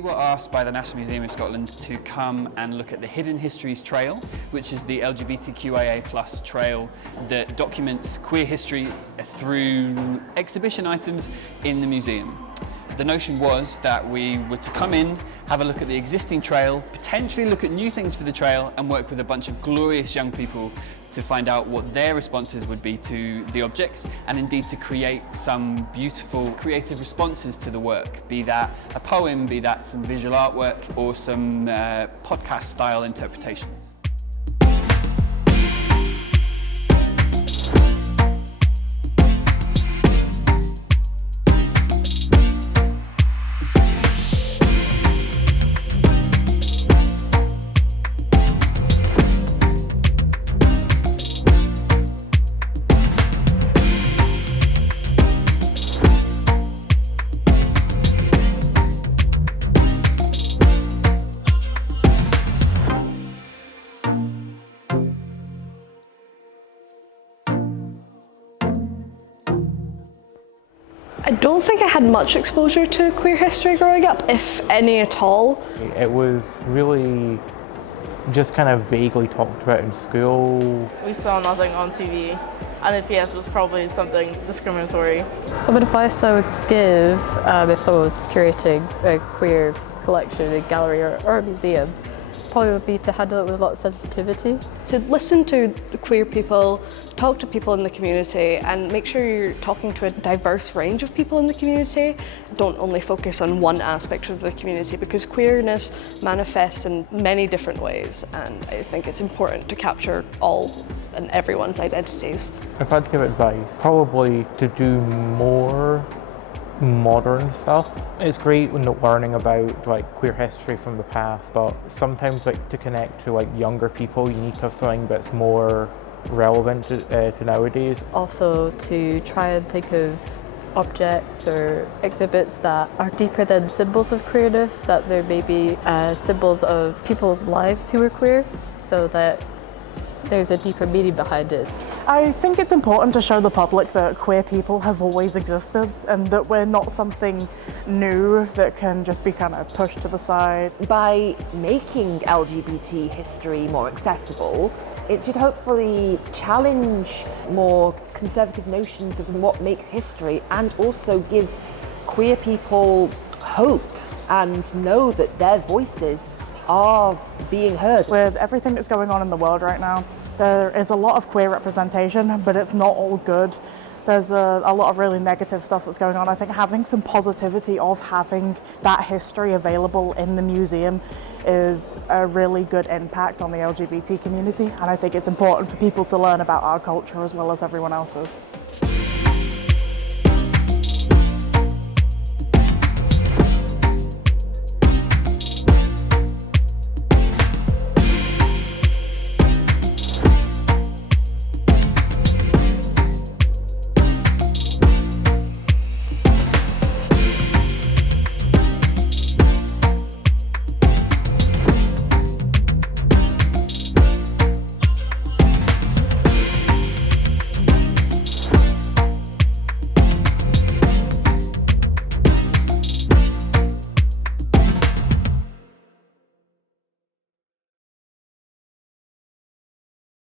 We were asked by the National Museum of Scotland to come and look at the Hidden Histories Trail, which is the LGBTQIA+ trail that documents queer history through exhibition items in the museum. The notion was that we were to come in, have a look at the existing trail, potentially look at new things for the trail, and work with a bunch of glorious young people to find out what their responses would be to the objects, and indeed to create some beautiful creative responses to the work, be that a poem, be that some visual artwork, or some podcast style interpretations. I don't think I had much exposure to queer history growing up, if any at all. It was really just kind of vaguely talked about in school. We saw nothing on TV, and if yes, it was probably something discriminatory. Some advice I would give if someone was curating a queer collection, a gallery or a museum, probably would be to handle it with a lot of sensitivity. To listen to the queer people, talk to people in the community, and make sure you're talking to a diverse range of people in the community. Don't only focus on one aspect of the community, because queerness manifests in many different ways, and I think it's important to capture all and everyone's identities. If I had to give advice, probably to do more modern stuff. It's great when learning about like queer history from the past, but sometimes like to connect to like younger people, you need to have something that's more relevant to nowadays. Also to try and think of objects or exhibits that are deeper than symbols of queerness, that there may be symbols of people's lives who are queer, so that there's a deeper meaning behind it. I think it's important to show the public that queer people have always existed and that we're not something new that can just be kind of pushed to the side. By making LGBT history more accessible, it should hopefully challenge more conservative notions of what makes history, and also give queer people hope and know that their voices are being heard. With everything that's going on in the world right now, there is a lot of queer representation, but it's not all good. There's a lot of really negative stuff that's going on. I think having some positivity of having that history available in the museum is a really good impact on the LGBT community, and I think it's important for people to learn about our culture as well as everyone else's.